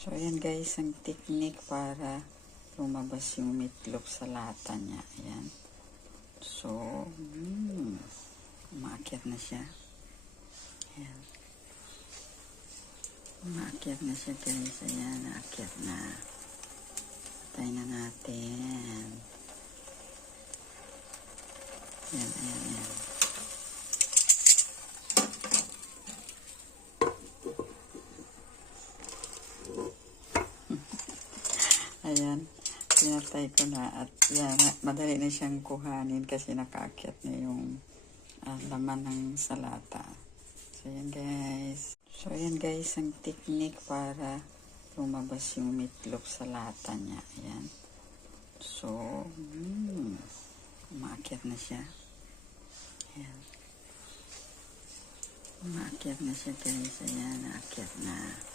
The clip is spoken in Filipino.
So, ayan guys, ang technique para lumabas yung meatloaf sa lata niya. Ayan. So, umaakyat na siya. Ayan. Umaakyat na siya guys. Ayan, naakyat na. Patay na natin. Ayan, ayan, ayan. Ayan, pinatay ko na at yan, madali na siyang kuhanin kasi nakaakyat na yung laman ng salata. So, ayan guys. So, ayan guys, ang technique para lumabas yung meatloaf sa lata niya. Ayan. So, umaakyat na siya. Ayan. Umaakyat na siya guys. Ayan, naakyat na.